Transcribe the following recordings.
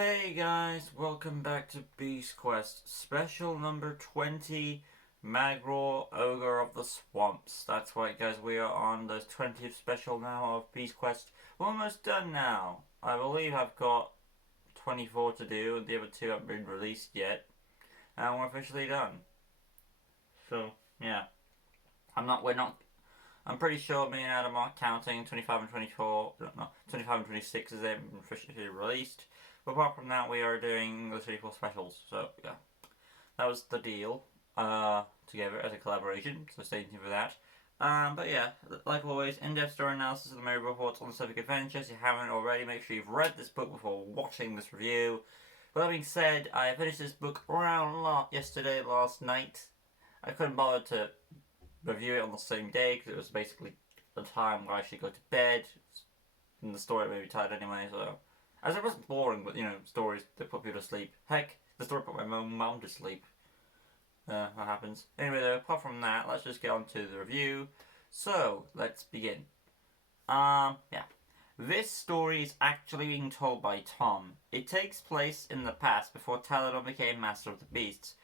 Hey guys, welcome back to Beast Quest, special number 20, Magror, Ogre of the Swamps. That's right guys, we are on the 20th special now of Beast Quest. We're almost done now. I believe I've got 24 to do and the other two haven't been released yet. And we're officially done. So, yeah. I'm pretty sure me and Adam are counting 25 and 24, no, 25 and 26 as they've been officially released. But apart from that, we are doing the 34 specials. So, yeah. That was the deal. Together as a collaboration. So stay tuned for that. But yeah, like always, in-depth story analysis of the Magror reports on the Civic Adventures. If you haven't already, make sure you've read this book before watching this review. But that being said, I finished this book around last night. I couldn't bother to review it on the same day because it was basically the time where I should go to bed. And the story made me tired anyway, so. As it wasn't boring, but stories that put people to sleep. Heck, the story put my mum to sleep. That happens. Anyway, though, apart from that, let's just get on to the review. So, let's begin. Yeah. This story is actually being told by Tom. It takes place in the past before Taladon became Master of the Beasts.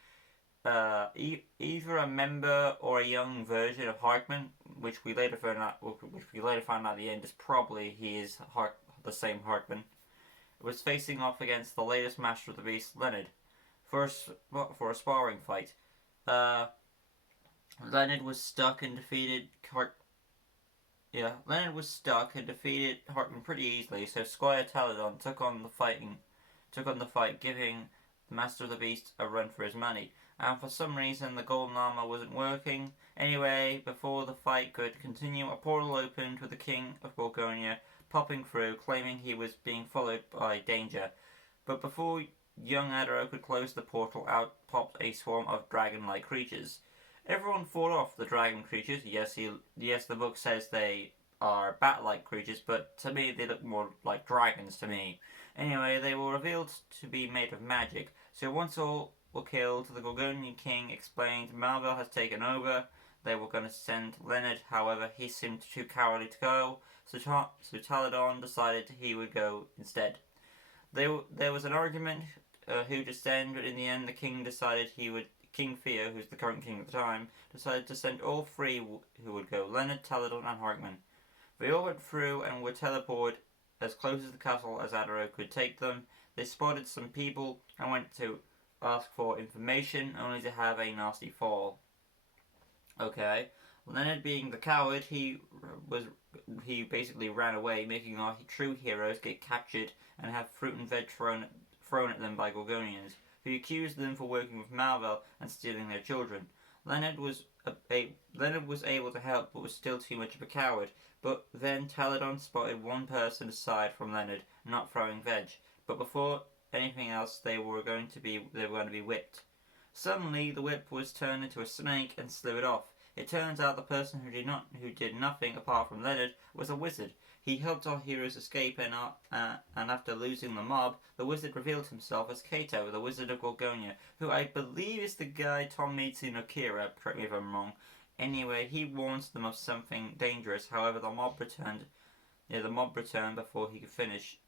Either a member or a young version of Harkman, which we later found out at the end is probably the same Harkman, was facing off against the latest Master of the Beast, Leonard, for a sparring fight. Leonard was stuck and defeated Harkman pretty easily. So Squire Taladon took on the fight, giving the Master of the Beast a run for his money. And for some reason, the golden armor wasn't working. Anyway, before the fight could continue, a portal opened with the King of Gorgonia popping through, claiming he was being followed by danger. But before young Adaro could close the portal, out popped a swarm of dragon-like creatures. Everyone fought off the dragon creatures. Yes, the book says they are bat-like creatures, but to me they look more like dragons to me. Anyway, they were revealed to be made of magic. So once all were killed, the Gorgonian king explained Malville has taken over. They were going to send Leonard, however, he seemed too cowardly to go, so Taladon decided he would go instead. There was an argument who to send, but in the end the king decided King Theo, who's the current king at the time, decided to send all three who would go, Leonard, Taladon and Harkman. They all went through and were teleported as close as the castle as Adaro could take them. They spotted some people and went to ask for information, only to have a nasty fall. Okay. Leonard, being the coward, he basically ran away, making our true heroes get captured and have fruit and veg thrown at them by Gorgonians, who accused them for working with Malville and stealing their children. Leonard was able to help, but was still too much of a coward. But then Taladon spotted one person aside from Leonard, not throwing veg. But before anything else, they were going to be whipped. Suddenly, the whip was turned into a snake and slithered off. It turns out the person who did nothing apart from Leonard was a wizard. He helped our heroes escape, and after losing the mob, the wizard revealed himself as Kato, the Wizard of Gorgonia, who I believe is the guy Tom meets in Akira. Correct me if I'm wrong. Anyway, he warns them of something dangerous. However, the mob returned. The mob returned before he could finish.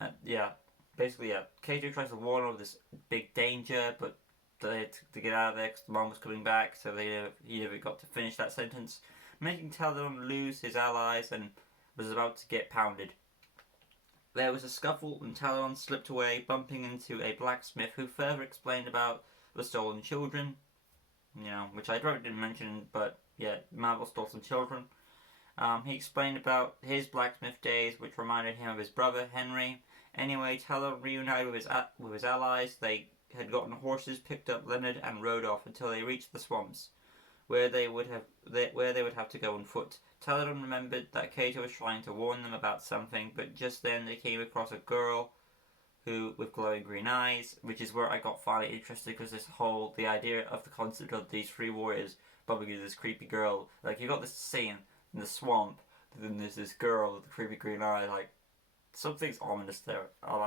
Kato tries to warn them of this big danger, but they had to get out of there because the mom was coming back, so he never got to finish that sentence, making Taladon lose his allies and was about to get pounded. There was a scuffle and Taladon slipped away, bumping into a blacksmith who further explained about the stolen children, which I didn't mention, but yeah, Marvel stole some children. He explained about his blacksmith days, which reminded him of his brother, Henry. Anyway, Taladon reunited with his allies. They had gotten horses, picked up Leonard, and rode off until they reached the swamps, where they would have to go on foot. Taladon remembered that Kato was trying to warn them about something, but just then they came across a girl with glowing green eyes, which is where I got finally interested, because the idea of the concept of these three warriors bumping into this creepy girl, like you got this scene in the swamp, then there's this girl with the creepy green eye, like something's ominous there.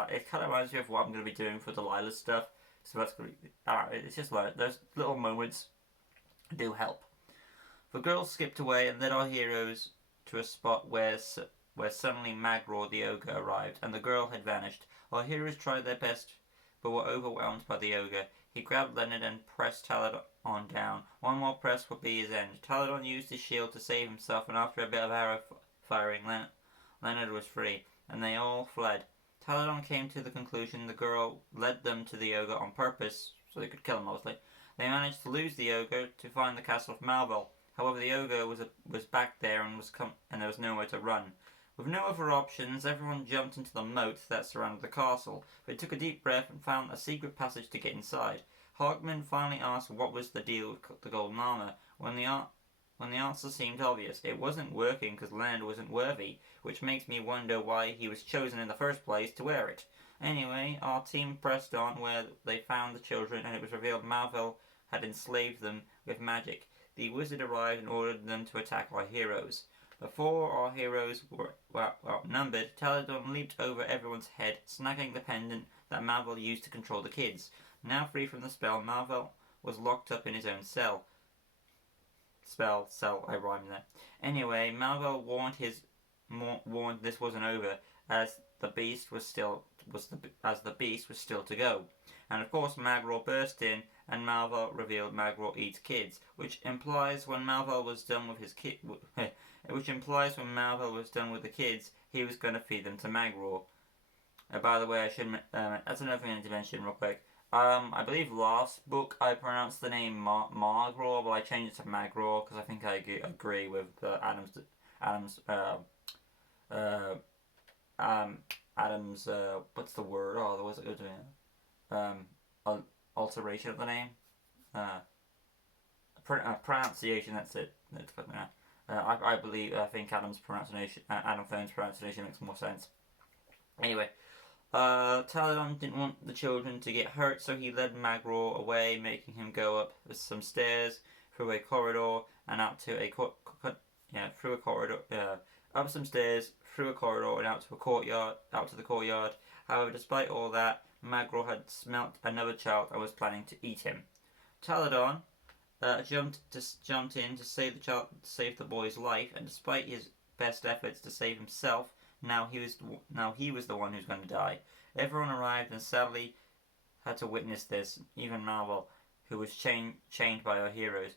It kind of reminds me of what I'm going to be doing for Delilah stuff. So that's good. It's just like those little moments do help. The girl skipped away and led our heroes to a spot where where suddenly Magror the ogre arrived, and the girl had vanished. Our heroes tried their best, but were overwhelmed by the ogre. He grabbed Leonard and pressed Taladon down. One more press would be his end. Taladon used his shield to save himself, and after a bit of arrow firing, Leonard was free, and they all fled. Taladon came to the conclusion the girl led them to the ogre on purpose, so they could kill him mostly. They managed to lose the ogre to find the castle of Malvel. However, the ogre was back there and there was nowhere to run. With no other options, everyone jumped into the moat that surrounded the castle. They took a deep breath and found a secret passage to get inside. Hogman finally asked what was the deal with the golden armor. When the answer seemed obvious, it wasn't working because Leonard wasn't worthy, which makes me wonder why he was chosen in the first place to wear it. Anyway, our team pressed on where they found the children, and it was revealed Malvel had enslaved them with magic. The wizard arrived and ordered them to attack our heroes. Before our heroes were outnumbered, Taladon leaped over everyone's head, snagging the pendant that Malvel used to control the kids. Now free from the spell, Malvel was locked up in his own cell. Cell, I rhymed there. Anyway, Malvel warned this wasn't over, as the beast was still to go. And of course, Magror burst in, and Malvel revealed Magror eats kids, which implies when Malvel was done with the kids, he was going to feed them to Magror. By the way, I should that's another thing I need to mention real quick. I believe last book I pronounced the name Magror, but I changed it to Magror because I think I agree with Adam's what's the word? Oh, what's it doing? Alteration of the name. Pronunciation. That's it. I think Adam Phone's pronunciation makes more sense. Anyway. Taladon didn't want the children to get hurt, so he led Magror away, making him go up some stairs, through a corridor, and out to a up some stairs, through a corridor, and out to the courtyard. However, despite all that, Magror had smelt another child and was planning to eat him. Taladon jumped in to save the boy's life, and despite his best efforts to save himself, Now he was the one who's going to die. Everyone arrived and sadly had to witness this. Even Malvel, who was chained by our heroes,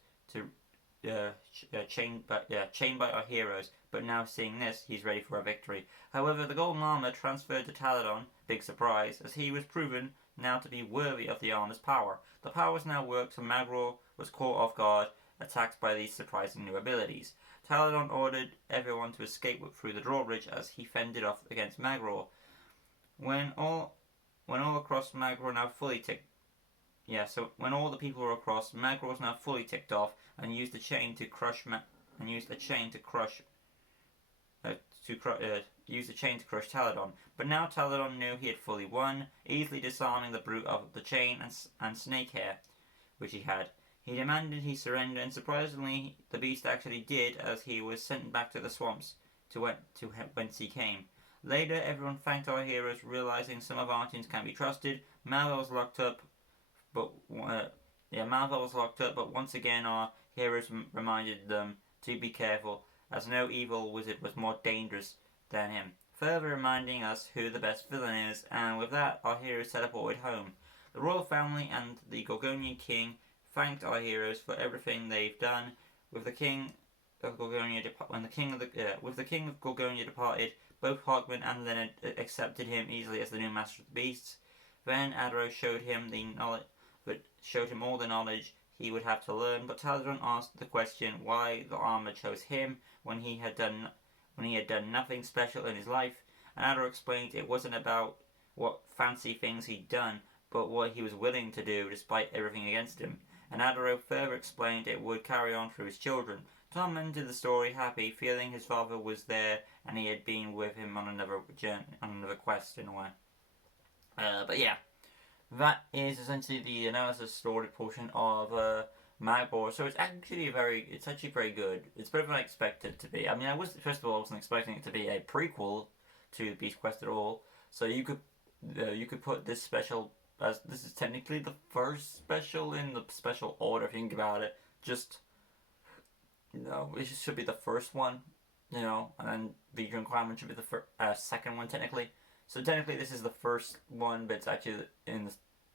but now seeing this, he's ready for a victory. However, the golden armor transferred to Taladon, big surprise, as he was proven now to be worthy of the armor's power. The powers now worked, so Magror was caught off guard, attacked by these surprising new abilities. Taladon ordered everyone to escape through the drawbridge as he fended off against Magror. When all across, Magror now fully ticked. When all the people were across, Magror was now fully ticked off and used a chain to crush Taladon. But now Taladon knew he had fully won, easily disarming the brute of the chain and snake hair, which he had. He demanded he surrender, and surprisingly, the beast actually did, as he was sent back to the swamps, to whence he came. Later, everyone thanked our heroes, realizing some of our teams can't be trusted. Malvel was locked up, but once again our heroes reminded them to be careful, as no evil wizard was more dangerous than him, further reminding us who the best villain is. And with that, our heroes teleported home. The royal family and the Gorgonian king thanked our heroes for everything they've done. With the king of Gorgonia departed, both Hogman and Leonard accepted him easily as the new master of the beasts. Then Adro showed him all the knowledge he would have to learn, but Taladon asked the question why the armor chose him when he had done nothing special in his life, and Adro explained it wasn't about what fancy things he'd done, but what he was willing to do despite everything against him. And Adoro further explained it would carry on through his children. Tom ended the story happy, feeling his father was there and he had been with him on another quest in a way. But yeah, that is essentially the analysis story portion of Magbor. So it's actually very good. It's better than I expected it to be. I mean, I wasn't expecting it to be a prequel to Beast Quest at all. So you could put this special, as this is technically the first special in the special order, if you think about it. It should be the first one. you know, and then the Drunk Clown should be the second one technically. So technically this is the first one, but it's actually in the,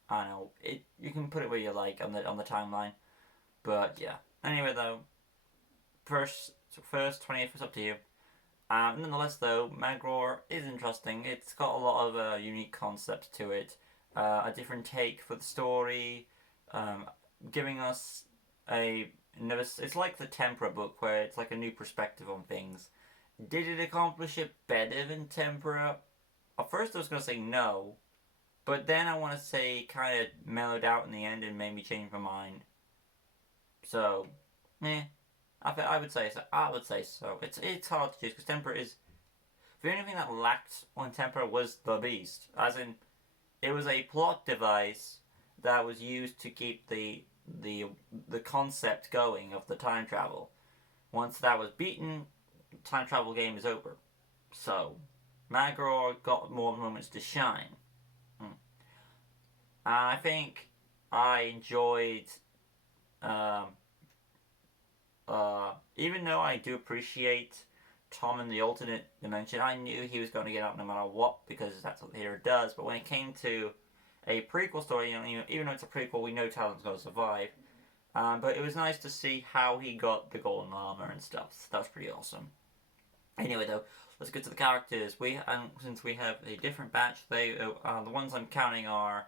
I don't know, you can put it where you like on the timeline. But yeah. Anyway though, first 20th is up to you. Nonetheless though, Magror is interesting. It's got a lot of unique concepts to it. A different take for the story, um, giving us a it's like the Tempera book where it's like a new perspective on things. Did it accomplish it better than Tempera? At first I was going to say no, but then I want to say kind of mellowed out in the end and made me change my mind. So, I would say so. I would say so. It's hard to choose because Tempera is the only thing that lacked on Tempera was the Beast, as in it was a plot device that was used to keep the the concept going of the time travel. Once that was beaten, time travel game is over. So, Magror got more moments to shine. I think I enjoyed, um, even though I do appreciate Tom in the alternate dimension, I knew he was going to get out no matter what because that's what the hero does. But when it came to a prequel story, even though it's a prequel, we know Talon's going to survive. But it was nice to see how he got the golden armor and stuff. So that was pretty awesome. Anyway, though, let's get to the characters. Since we have a different batch, the ones I'm counting are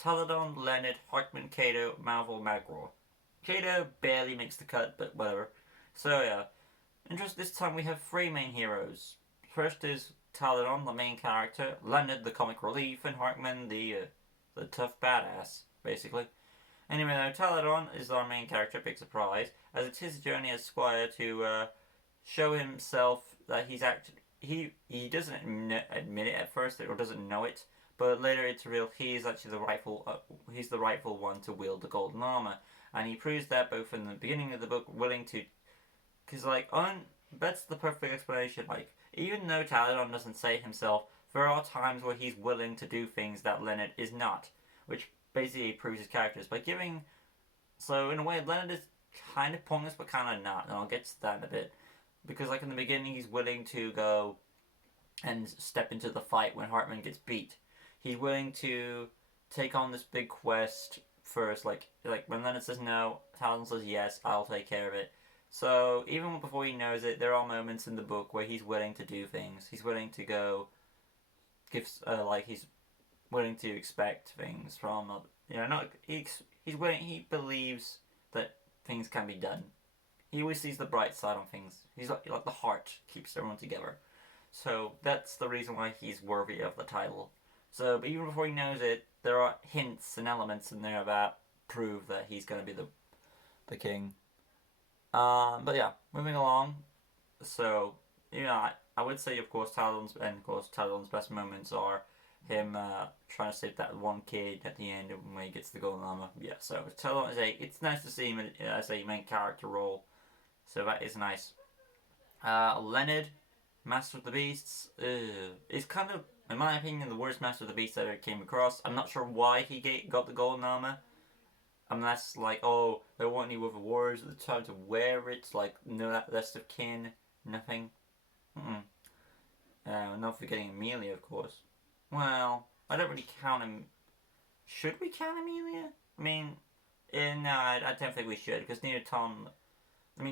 Taladon, Leonard, Hartman, Kato, Malvo, Magror. Kato barely makes the cut, but whatever. So yeah, interest this time we have three main heroes. First is Taladon, the main character, Leonard, the comic relief, and Hartman, the tough badass, basically. Anyway, though, Taladon is our main character, big surprise, as it's his journey as Squire to show himself that he's actually he doesn't admit it at first or doesn't know it, but later it's revealed he is actually he's the rightful one to wield the golden armor, and he proves that both in the beginning of the book, willing to, because that's the perfect explanation. Like even though Taladon doesn't say it himself, there are times where he's willing to do things that Leonard is not, which basically proves his characters by giving. So in a way, Leonard is kind of pointless, but kind of not, and I'll get to that in a bit. Because like in the beginning, he's willing to go and step into the fight when Hartman gets beat. He's willing to take on this big quest first. Like when Leonard says no, Talon says yes, I'll take care of it. So even before he knows it, there are moments in the book where he's willing to do things. He's willing to go he's willing to expect things from not he's willing. He believes that things can be done. He always sees the bright side on things. He's like the heart keeps everyone together. So that's the reason why he's worthy of the title. So, but even before he knows it, there are hints and elements in there that prove that he's going to be the king. But yeah, moving along. So, I would say, of course, Talon's best moments are him trying to save that one kid at the end when he gets the golden armor. Yeah, so Talon it's nice to see him as a main character role. So that is nice. Leonard, Master of the Beasts, is kind of, in my opinion, the worst Master of the Beasts I ever came across. I'm not sure why he got the golden armor. Unless, there weren't any other warriors at the time to wear it. No list of kin, nothing. Not forgetting Amelia, of course. Well, I don't really count him. Should we count Amelia? I mean, no, I don't think we should, because neither Tom.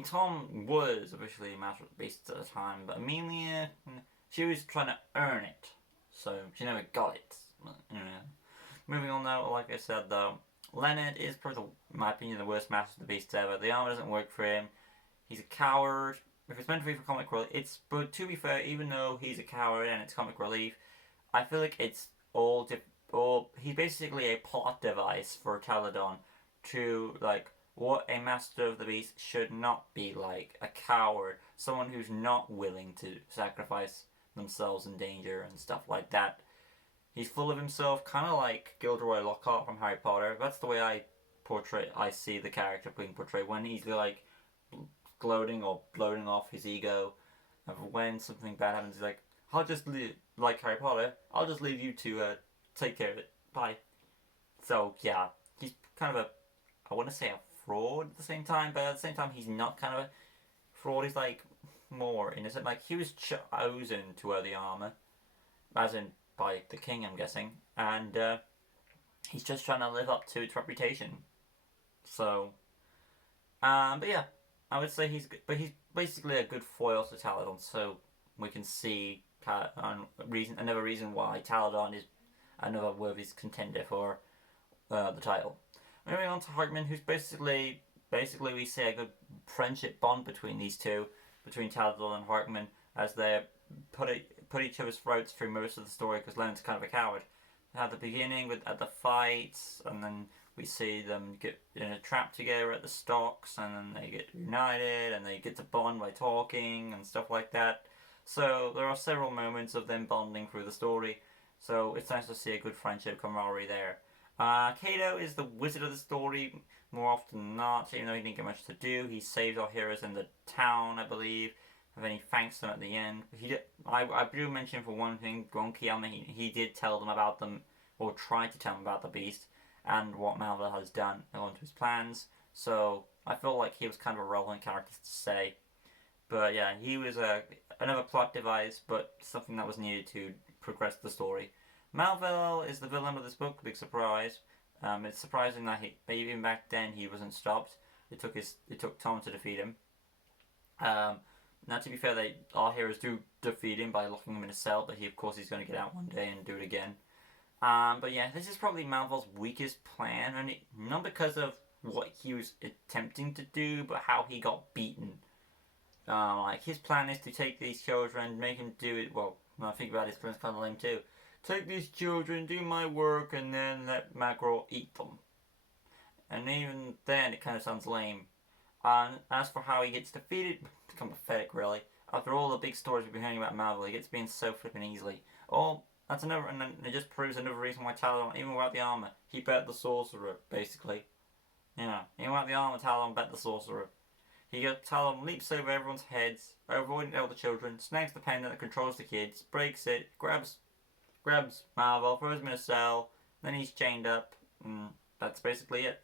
Tom was officially Master of the Beasts at the time, but Amelia, she was trying to earn it, so she never got it. Moving on though, like I said though, Leonard is probably, in my opinion, the worst Master of the Beasts ever. The armor doesn't work for him. He's a coward. If it's meant to be for comic relief, but to be fair, even though he's a coward and it's comic relief, I feel like it's he's basically a plot device for Taladon to, what a Master of the Beast should not be like. A coward. Someone who's not willing to sacrifice themselves in danger and stuff like that. He's full of himself, kind of like Gilderoy Lockhart from Harry Potter. That's the way I see the character being portrayed. When he's gloating or bloating off his ego. And when something bad happens, he's like, I'll just leave, like Harry Potter, I'll just leave you to take care of it. Bye. So, yeah. He's kind of I want to say a fraud at the same time, but at the same time he's not kind of a fraud. He's more in is it like he was chosen to wear the armor, as in by the king, I'm guessing, and he's just trying to live up to its reputation. So, but yeah, I would say he's basically a good foil to Taladon. So we can see another reason why Taladon is another worthy contender for the title. Moving on to Hartman, who's basically we see a good friendship bond between these two, between Taladon and Hartman, as they put each other's throats through most of the story because Leonard's kind of a coward. At the beginning, at the fights, and then we see them get in a trap together at the stocks, and then they get united, and they get to bond by talking and stuff like that. So there are several moments of them bonding through the story. So it's nice to see a good friendship camaraderie there. Kato is the wizard of the story more often than not, even though he didn't get much to do. He saves our heroes in the town, I believe, and then he thanks them at the end. I do mention for one thing, Gonkiyama, he did tell them about them, or tried to tell them about the beast, and what Malva has done according to his plans. So I feel like he was kind of a relevant character to say. But yeah, he was another plot device, but something that was needed to progress the story. Malvel is the villain of this book, big surprise. It's surprising that even back then he wasn't stopped. It took Tom to defeat him. Now to be fair, our heroes do defeat him by locking him in a cell, but of course he's going to get out one day and do it again. But yeah, this is probably Malvel's weakest plan, and not because of what he was attempting to do, but how he got beaten. Like his plan is to take these children, make him do it. Well, when I think about it, his plan's kind of lame too. Take these children, do my work, and then let Magror eat them. And even then, it kind of sounds lame. And as for how he gets defeated, it's kind of pathetic, really. After all the big stories we've been hearing about Malvel, he gets beaten so flipping easily. Oh, that's another, and then it just proves another reason why Taladon, even without the armor, he bet the sorcerer, basically. Yeah, even without the armor, Taladon bet the sorcerer. Taladon leaps over everyone's heads, avoiding all the children, snags the pendant that controls the kids, breaks it, grabs Malvel, throws him in a cell, then he's chained up, and that's basically it.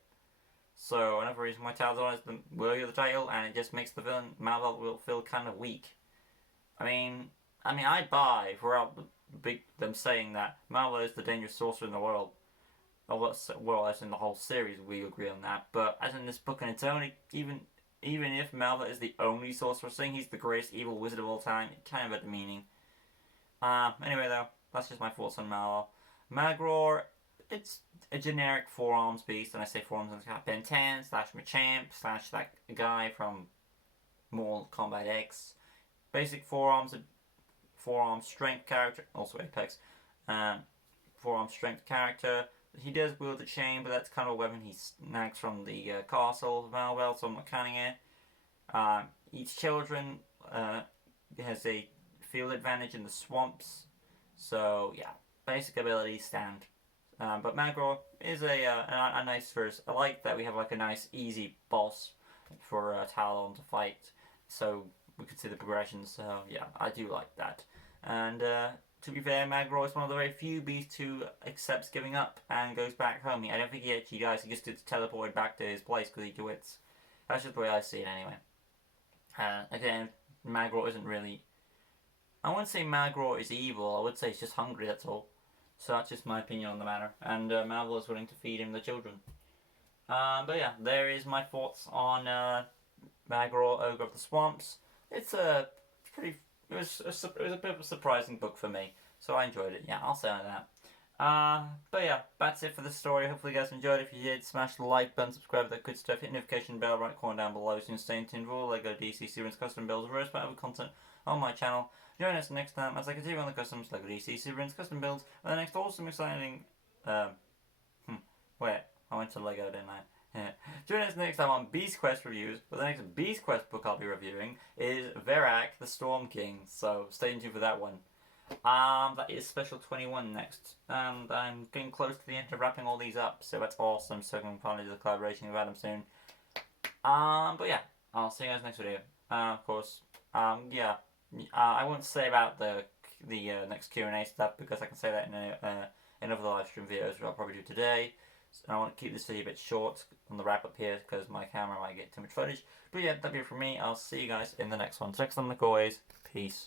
So another reason why Taladon is worthy of the title, and it just makes the villain Malvel will feel kind of weak. I mean, I buy throughout them saying that Malvel is the dangerous sorcerer in the world. Well, as in the whole series, we agree on that. But as in this book on its own, even if Malvel is the only sorcerer, saying he's the greatest evil wizard of all time, it's kind of a demeaning. Anyway, though, that's just my thoughts on Malvel. Magror, it's a generic four-arms beast, and I say four-arms in Ben 10 / Machamp / that guy from Mortal Kombat X. Basic four-arm strength character, also Apex. Four-arm strength character. He does wield the chain, but that's kind of a weapon he snags from the castle of Malvel, so I'm not counting it. Each children has a field advantage in the swamps, so yeah, basic abilities stand. But Magror is a nice first. I like that we have like a nice easy boss for Taladon to fight, so we could see the progression. So yeah, I do like that. And to be fair, Magror is one of the very few beasts who accepts giving up and goes back home. I don't think he actually dies. He just gets teleported back to his place because he quits. That's just the way I see it anyway. Again, Magror isn't really... I wouldn't say Magror is evil. I would say he's just hungry, that's all. So that's just my opinion on the matter. And Malvel is willing to feed him the children. But yeah, there is my thoughts on Magror, Ogre of the Swamps. It was a bit of a surprising book for me. So I enjoyed it. Yeah, I'll say that. But yeah, that's it for the story. Hopefully you guys enjoyed it. If you did, smash the like button, subscribe, that good stuff. Hit notification bell right corner down below so you can stay in tune with all LEGO DC Series custom builds, various other content on my channel. Join us next time as I continue on the customs LEGO DC Series custom builds and the next awesome exciting wait, I went to LEGO, didn't I? Join us next time on Beast Quest reviews, but the next Beast Quest book I'll be reviewing is Verak, the Storm King, so stay tuned for that one. That is Special 21 next, and I'm getting close to the end of wrapping all these up, so that's awesome, so I can finally do the collaboration with Adam soon. But yeah, I'll see you guys next video. Of course, yeah, I won't say about the next Q&A stuff, because I can say that in other live stream videos, which I'll probably do today. And I want to keep this video a bit short on the wrap up here because my camera might get too much footage. But yeah, that'll be it from me. I'll see you guys in the next one. So next time, like always, peace.